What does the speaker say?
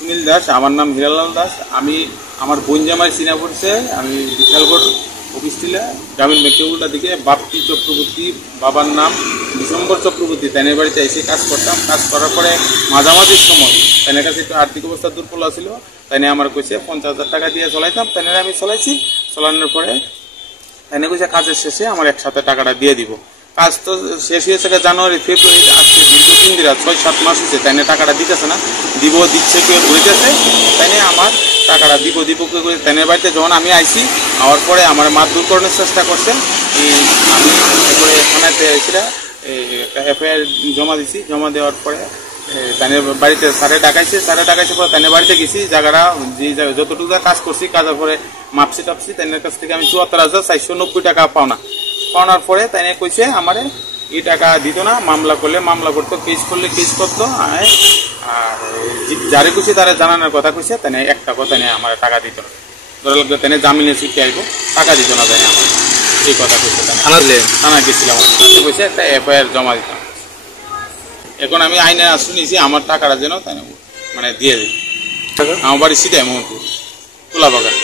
সুনীল দাস, আমার নাম হিরালাল দাস। আমি আমার বোন জামাই চিনা পড়ছে। আমি বিশালগড় অফিস টিলা গ্রামীণ ব্যাংকের উল্টা দিকে বাপ্পি চক্রবর্তী, বাবার নাম ডিসেম্বর চক্রবর্তী, তাইনের বাড়িতে এসে কাজ করতাম। কাজ করার পরে মাঝামাঝির সময় তাইনের কাছে একটু আর্থিক অবস্থা দুর্বল ছিল। তাইনে আমার কইছে 50,000 টাকা দিয়ে চলাইতাম। তাইনের আমি চলাইছি। চলানোর পরে তাইনে কইছে কাজের শেষে আমার একসাথে টাকাটা দিয়ে দিব। কাজ তো শেষ হয়েছে জানুয়ারি ফেব্রুয়ারি, আজকে দীর্ঘদিন ধরে 6-7 মাস হয়েছে। তাইনে টাকাটা দিতেছে না, দিচ্ছে কেউ ঘুরিতেছে। তাইনে আমার টাকাটা দিব করে তাইনের বাড়িতে যখন আমি আইছি, আওয়ার পরে আমার মারধর করানোর চেষ্টা করছে। আমি এরপরে থানাতে এসেছিলাম, একটা এফআইআর জমা দিছি। জমা দেওয়ার পরে তাইনের বাড়িতে স্যারে ডাকাইছে পরে তাইনের বাড়িতে গেছি। জায়গাটা যে যতটুকু কাজ করছি, কাজের পরে মাপছি টাপছি। তাইনের কাছ থেকে আমি 74,490 টাকা পাওনার পরে তাইনে কইছে আমারে এই টাকা দিত না, মামলা করলে মামলা করতো, কেস করলে কেস করতো। আর যারে খুশি তারা জানানোর কথা কইছে। তাই একটা কথা নেই, আমার টাকা দিত না। ধরে লাগবে তাই জামিনে ছুটে আসবো, টাকা দিত না। তাই আমার এই কথা কইছে। থানা গেছিলাম, কইছে একটা এফআইআর জমা দিতাম। এখন আমি আইনে শুনেছি আমার টাকাটা যেন তাই মানে দিয়ে দিই। আমার বাড়ি সিধে মোহনপুর, তুলা বাগান।